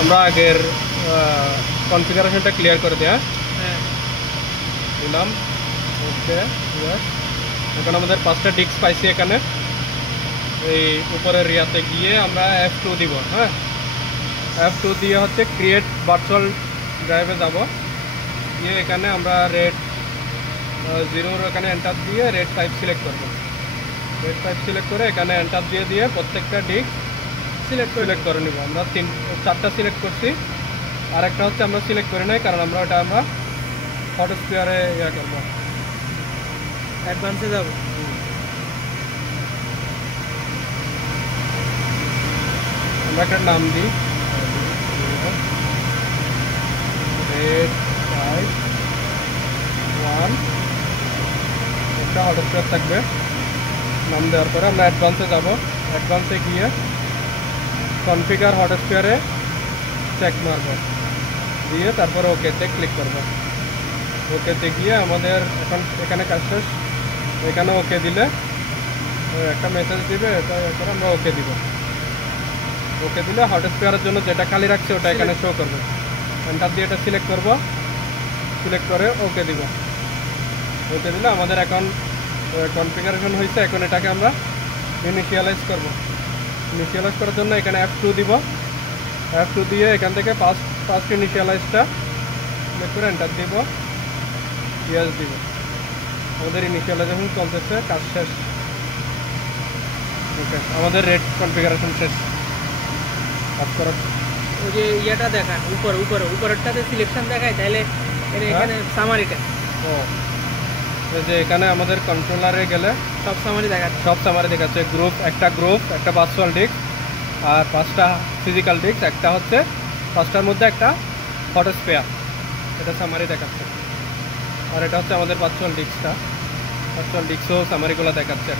আমরা আগের কনফিগারেশনটা ক্লিয়ার করে দিই। হ্যাঁ দিলাম ওকে। এখন আমাদের 5টা ডিস্ক পাইছি এখানে। এই উপরের রিয়াতে গিয়ে আমরা F2 দিব। হ্যাঁ, F2 দিয়ে হচ্ছে ক্রিয়েট ভার্চুয়াল ড্রাইভে যাব। গিয়ে এখানে আমরা রেড 0 এখানে এন্টার দিয়ে রেড 5 সিলেক্ট করব। রেড 5 সিলেক্ট করে এখানে এন্টার দিয়ে প্রত্যেকটা ডিস্ক সিলেক্ট করে নিব। আমরা 4টা সিলেক্ট করছি, আর একটা হচ্ছে আমরা সিলেক্ট করি নাই, কারণ আমরা ফটোস্ফিয়ারে ইয়া করবো, অ্যাডভান্সে যাব। আমরা একটা নাম দিই রেড 5 1, একটা ফটোস্ফিয়ার থাকবে। নাম দেওয়ার পরে আমরা অ্যাডভান্সে যাব। অ্যাডভান্সে গিয়ে কনফিগার ফটোস্ফিয়ারে চেক মারবো, দিয়ে তারপরে ওকেতে ক্লিক করবো। ওকেতে গিয়ে আমাদের এখন এখানে কাজ শেষ। এখানে ওকে দিলে একটা মেসেজ দিবে, এটা করে আমরা ওকে দিব। ওকে দিলে ফটোস্ফিয়ারের জন্য যেটা খালি রাখছে ওটা এখানে শো করবে। এন্টার দিয়ে এটা সিলেক্ট করব, সিলেক্ট করে ওকে দিব। ওকে দিলে আমাদের এখন কনফিগারেশন হয়েছে। এখন এটাকে আমরা ইনিশিয়ালাইজ করব। ইনিশিয়ালাইজ করার জন্য এখানে F2 দিব। F2 দিয়ে এখান থেকে ফার্স্ট ইনিশিয়ালাইজটা সিলেক্ট করে এন্টার দিব, ইয়েস দিব। আমাদের ইনিশিয়ালাইজেশন চলতেছে, কাজ শেষ। ওকে, আমাদের রেড কনফিগারেশন শেষ। অফ করা। ওই যে ইয়েটা দেখান উপরেরটাতে সিলেকশন দেখায়, তাহলে এখানে সামারিটা। ও, এই যে এখানে আমাদের কন্ট্রোলারে গেলে সব সামারি দেখাচ্ছে। সব সামারি দেখাচ্ছে। গ্রুপ, একটা ভার্চুয়াল ডিস্ক, আর 5টা ফিজিক্যাল ডিস্ক, একটা হচ্ছে 5টার মধ্যে একটা ফটোস্ফিয়ার, এটা সামারি দেখাচ্ছে। আর এটা হচ্ছে আমাদের ভার্চুয়াল ডিস্কটা, ভার্চুয়াল ডিস্কও সামারিগুলো দেখাচ্ছে।